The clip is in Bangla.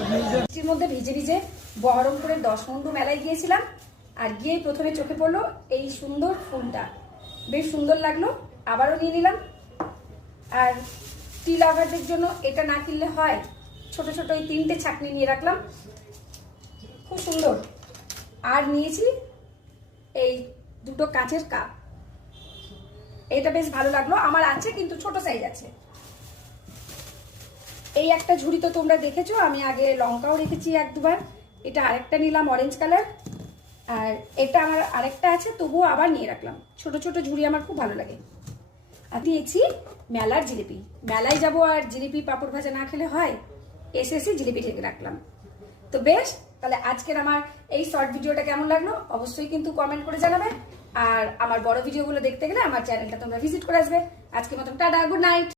বৃষ্টির মধ্যে ভিজে ভিজে বহরমপুরের 10 মুন্ডু মেলায় গিয়েছিলাম। আর গিয়ে প্রথমে চোখে পড়লো এই সুন্দর ফুলটা, বেশ সুন্দর লাগলো, আবারও নিয়ে নিলাম। আর টি লাভারদের জন্য এটা না কিনলে হয়, ছোট ছোট এই 3টে ছাকনি নিয়ে রাখলাম, খুব সুন্দর। আর নিয়েছি এই 2টো কাঁচের কাপ, এটা বেশ ভালো লাগলো। আমার আছে কিন্তু ছোট সাইজ আছে। এই একটা ঝুড়ি তো তোমরা দেখেছো, আমি আগে লঙ্কাও রেখেছি 1-2বার। এটা আরেকটা নিলাম অরেঞ্জ কালার, আর এটা আমার আরেকটা আছে, তবুও আবার নিয়ে রাখলাম। ছোট ছোট ঝুড়ি আমার খুব ভালো লাগে। আর দিয়েছি মেলার জিলিপি, মেলায় যাবো আর জিলিপি পাঁপড় ভাজা না খেলে হয়, এসে জিলিপি ঢেকে রাখলাম। তো বেশ, তাহলে আজকের আমার এই শর্ট ভিডিওটা কেমন লাগলো অবশ্যই কিন্তু কমেন্ট করে জানাবে। আর আমার বড় ভিডিওগুলো দেখতে গেলে আমার চ্যানেলটা তোমরা ভিজিট করে আসবে। আজকের মতন টাটা, গুড নাইট।